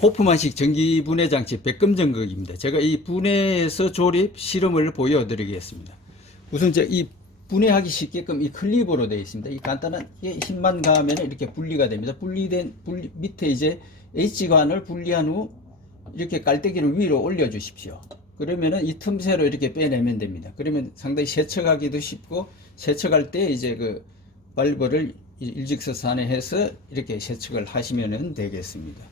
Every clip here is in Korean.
호프만식 전기분해 장치 백금전극입니다. 제가 이 분해에서 조립 실험을 보여드리겠습니다. 우선 이 분해하기 쉽게끔 이 클립으로 되어 있습니다. 이 간단한 힘만 가하면 이렇게 분리가 됩니다. 밑에 이제 H관을 분리한 후 이렇게 깔때기를 위로 올려 주십시오. 그러면은 이 틈새로 이렇게 빼내면 됩니다. 그러면 상당히 세척하기도 쉽고, 세척할 때 이제 그 발브를 일직선상에해서 이렇게 세척을 하시면 되겠습니다.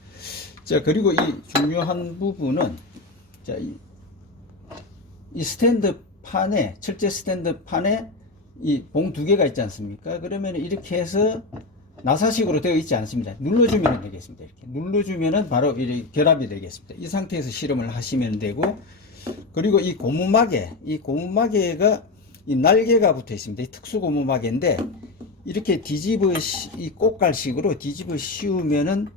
자, 그리고 이 중요한 부분은, 자, 이 스탠드 판에, 철제 스탠드 판에 이 봉 두 개가 있지 않습니까? 그러면 이렇게 해서 나사식으로 되어 있지 않습니다. 눌러주면 되겠습니다. 이렇게 눌러주면은 바로 이렇게 결합이 되겠습니다. 이 상태에서 실험을 하시면 되고, 그리고 이 고무마개가 이 날개가 붙어 있습니다. 이 특수 고무마개인데, 이렇게 이 꽃갈식으로 뒤집어 씌우면은,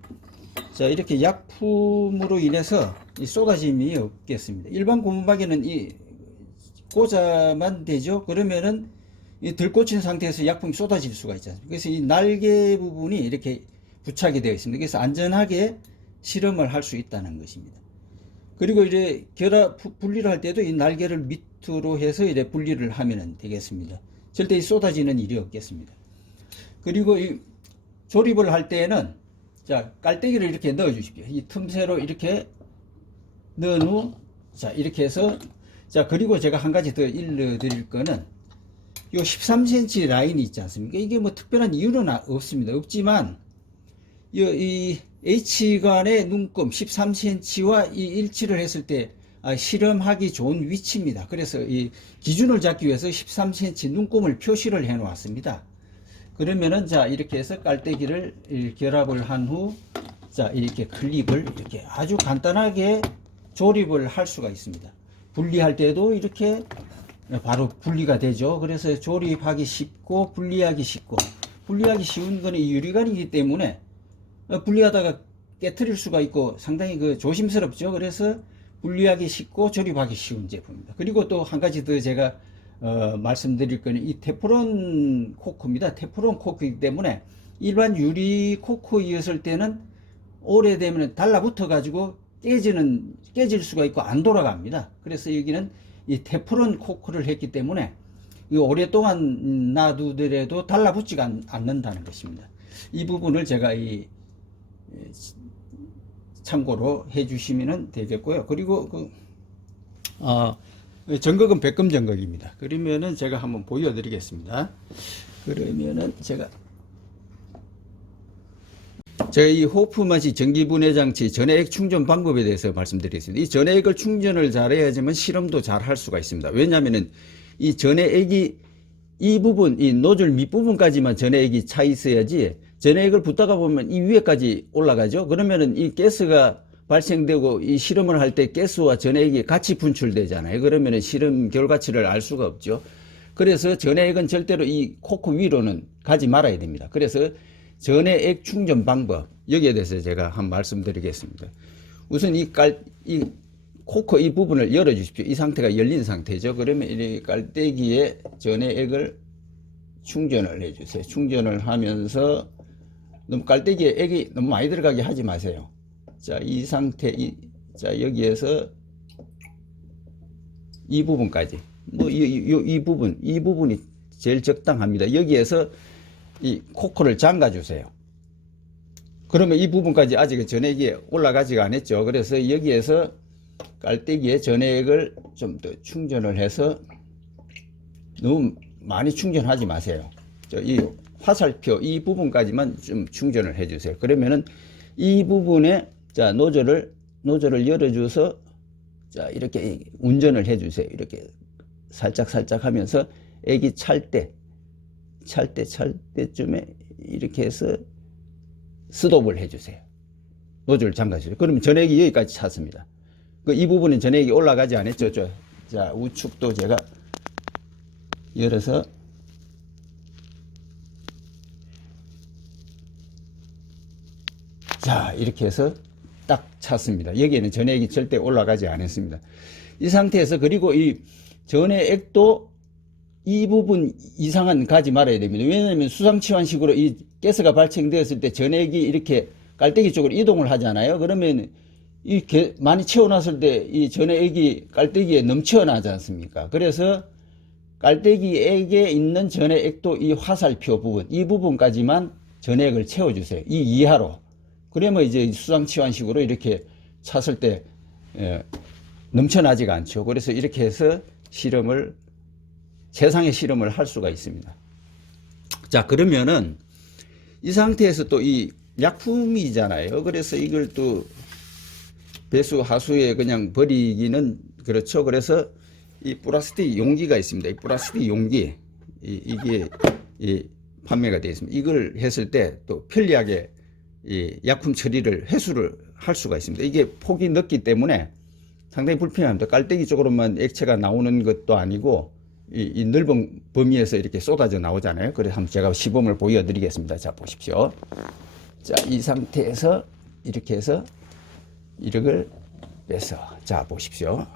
자, 이렇게 약품으로 인해서 이 쏟아짐이 없겠습니다. 일반 고무마개는 이 꽂아만 되죠. 그러면은 이 들꽂힌 상태에서 약품이 쏟아질 수가 있지 않습니까? 그래서 이 날개 부분이 이렇게 부착이 되어 있습니다. 그래서 안전하게 실험을 할 수 있다는 것입니다. 그리고 이제 분리를 할 때도 이 날개를 밑으로 해서 이렇게 분리를 하면 되겠습니다. 절대 이 쏟아지는 일이 없겠습니다. 그리고 이 조립을 할 때에는, 자, 깔때기를 이렇게 넣어 주십시오. 이 틈새로 이렇게 넣은 후, 자, 이렇게 해서, 자, 그리고 제가 한 가지 더 일러드릴 거는, 요 13cm 라인이 있지 않습니까? 이게 뭐 특별한 이유는 없습니다. 없지만, 이 H관의 눈금 13cm와 이 일치를 했을 때, 실험하기 좋은 위치입니다. 그래서 이 기준을 잡기 위해서 13cm 눈금을 표시를 해 놓았습니다. 그러면은, 자, 이렇게 해서 깔때기를 결합을 한 후, 자, 이렇게 클립을 이렇게 아주 간단하게 조립을 할 수가 있습니다. 분리할 때도 이렇게 바로 분리가 되죠. 그래서 조립하기 쉽고, 분리하기 쉬운 거는 이 유리관이기 때문에 분리하다가 깨트릴 수가 있고 상당히 조심스럽죠. 그래서 분리하기 쉽고 조립하기 쉬운 제품입니다. 그리고 또 한 가지 더 제가 말씀드릴 거는 이 테프론 코크입니다. 테프론 코크이기 때문에 일반 유리 코크였을 때는 오래되면 달라붙어 가지고 깨질 수가 있고 안 돌아갑니다. 그래서 여기는 이 테프론 코크를 했기 때문에 오랫동안 놔두더라도 달라붙지가 않는다는 것입니다. 이 부분을 제가 참고로 해 주시면 되겠고요. 그리고 전극은 백금 전극입니다. 그러면은 제가 한번 보여드리겠습니다. 그러면은 제가 이 호프만식 전기분해 장치 전해액 충전 방법에 대해서 말씀드리겠습니다. 이 전해액을 충전을 잘해야지만 실험도 잘 할 수가 있습니다. 왜냐하면은 이 전해액이 이 부분, 이 노즐 밑부분까지만 전해액이 차 있어야지, 전해액을 붓다가 보면 이 위에까지 올라가죠. 그러면은 이 가스가 발생되고 이 실험을 할 때 가스와 전해액이 같이 분출되잖아요. 그러면은 실험 결과치를 알 수가 없죠. 그래서 전해액은 절대로 이 코크 위로는 가지 말아야 됩니다. 그래서 전해액 충전 방법, 여기에 대해서 제가 한번 말씀드리겠습니다. 우선 이 코크 이 부분을 열어 주십시오. 이 상태가 열린 상태죠. 그러면 이 깔때기에 전해액을 충전을 해 주세요. 충전을 하면서 너무 깔때기에 액이 너무 많이 들어가게 하지 마세요. 자, 이 상태, 자, 여기에서 이 부분까지, 이 부분이 제일 적당합니다. 여기에서 이 코크를 잠가 주세요. 그러면 이 부분까지 아직 전액이 올라가지가 않았죠. 그래서 여기에서 깔때기에 전액을 좀 더 충전을 해서, 너무 많이 충전하지 마세요. 이 화살표 이 부분까지만 좀 충전을 해 주세요. 그러면은 이 부분에, 자, 노즐을 열어줘서, 자, 이렇게 운전을 해 주세요. 이렇게 살짝 하면서 액이 찰 때쯤에 이렇게 해서 스톱을 해 주세요. 노즐을 잠가 주세요. 그러면 전액이 여기까지 찼습니다. 이 부분은 전액이 올라가지 않았죠. 자, 우측도 제가 열어서, 자, 이렇게 해서 딱 찼습니다. 여기에는 전액이 절대 올라가지 않았습니다. 이 상태에서, 그리고 이 전해액도 이 부분 이상은 가지 말아야 됩니다. 왜냐하면 수상치환식으로 이 가스가 발생되었을 때 전액이 이렇게 깔때기 쪽으로 이동을 하잖아요. 그러면 많이 채워놨을 때 이 전해액이 깔때기에 넘쳐나지 않습니까? 그래서 깔때기액에 있는 전해액도 이 화살표 부분, 이 부분까지만 전해액을 채워주세요. 이 이하로. 그러면 이제 수상치환식으로 이렇게 찼을 때 넘쳐나지가 않죠. 그래서 이렇게 해서 세상의 실험을 할 수가 있습니다. 자, 그러면은 이 상태에서 또 이 약품이잖아요. 그래서 이걸 또 배수 하수에 그냥 버리기는 그렇죠. 그래서 이 플라스틱 용기가 있습니다. 이 플라스틱 용기, 이게 판매가 되어 있습니다. 이걸 했을 때 또 편리하게 이 약품 처리를 회수를 할 수가 있습니다. 이게 폭이 넓기 때문에 상당히 불편합니다. 깔때기 쪽으로만 액체가 나오는 것도 아니고 이 넓은 범위에서 이렇게 쏟아져 나오잖아요. 그래서 한번 제가 시범을 보여드리겠습니다. 자, 보십시오. 자, 이 상태에서 이렇게 해서 이력을 빼서, 자, 보십시오.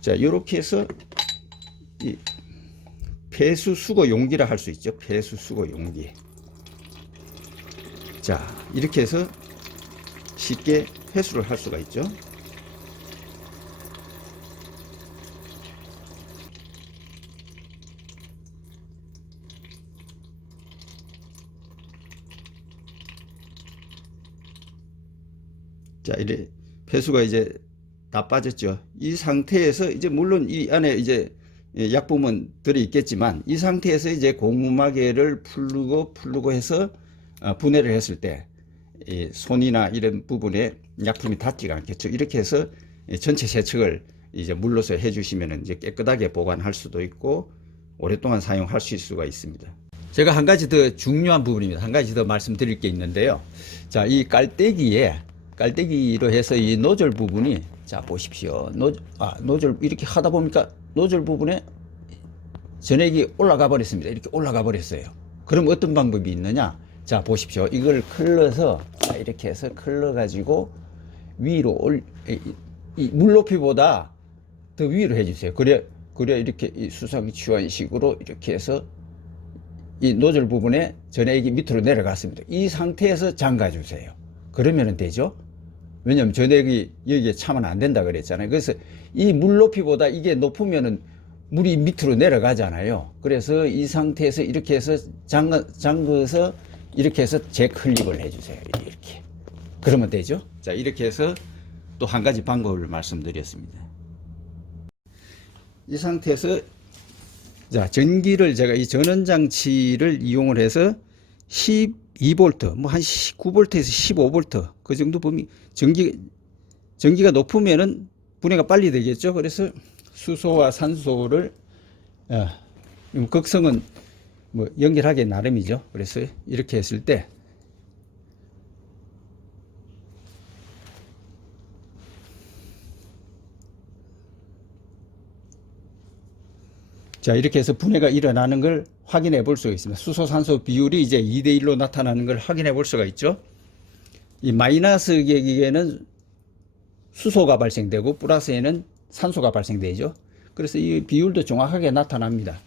자, 이렇게 해서 이 폐수 수거 용기라 할 수 있죠. 폐수 수거 용기. 자, 이렇게 해서 쉽게 회수를 할 수가 있죠. 자, 이래 폐수가 이제 다 빠졌죠. 이 상태에서 이제 물론 이 안에 이제 약품은 들어 있겠지만 이 상태에서 이제 고무마개를 풀고 해서 분해를 했을 때 이 손이나 이런 부분에 약품이 닿지가 않겠죠. 이렇게 해서 전체 세척을 이제 물로서 해주시면 이제 깨끗하게 보관할 수도 있고 오랫동안 사용할 수 있을 수가 있습니다. 제가 한 가지 더 중요한 부분입니다. 한 가지 더 말씀드릴 게 있는데요. 자, 이 깔때기로 해서 이 노즐 부분이, 자, 보십시오. 노즐 이렇게 하다 보니까 노즐 부분에 전액이 올라가 버렸습니다. 이렇게 올라가 버렸어요. 그럼 어떤 방법이 있느냐? 자, 보십시오. 이걸 클러서, 자, 이렇게 해서 클러 가지고 위로 이 물높이보다 더 위로 해주세요. 그래 이렇게 이 수상치환식으로 이렇게 해서 이 노즐 부분에 전액이 밑으로 내려갔습니다. 이 상태에서 잠가주세요. 그러면 되죠. 왜냐하면 전액이 여기에 차면 안 된다 그랬잖아요. 그래서 이 물 높이보다 이게 높으면은 물이 밑으로 내려가잖아요. 그래서 이 상태에서 이렇게 해서 잠궈서 이렇게 해서 재클립을 해주세요. 이렇게. 그러면 되죠. 자, 이렇게 해서 또 한 가지 방법을 말씀드렸습니다. 이 상태에서 자, 전기를 제가 이 전원장치를 이용을 해서 12V, 뭐 한 9V에서 15V 그 정도 범위, 전기가 높으면은 분해가 빨리 되겠죠. 그래서 수소와 산소를 극성은 뭐 연결하기 나름이죠. 그래서 이렇게 했을 때 자, 이렇게 해서 분해가 일어나는 걸 확인해 볼 수가 있습니다. 수소 산소 비율이 이제 2대1로 나타나는 걸 확인해 볼 수가 있죠. 이 마이너스 계기에는 수소가 발생되고 플러스에는 산소가 발생되죠. 그래서 이 비율도 정확하게 나타납니다.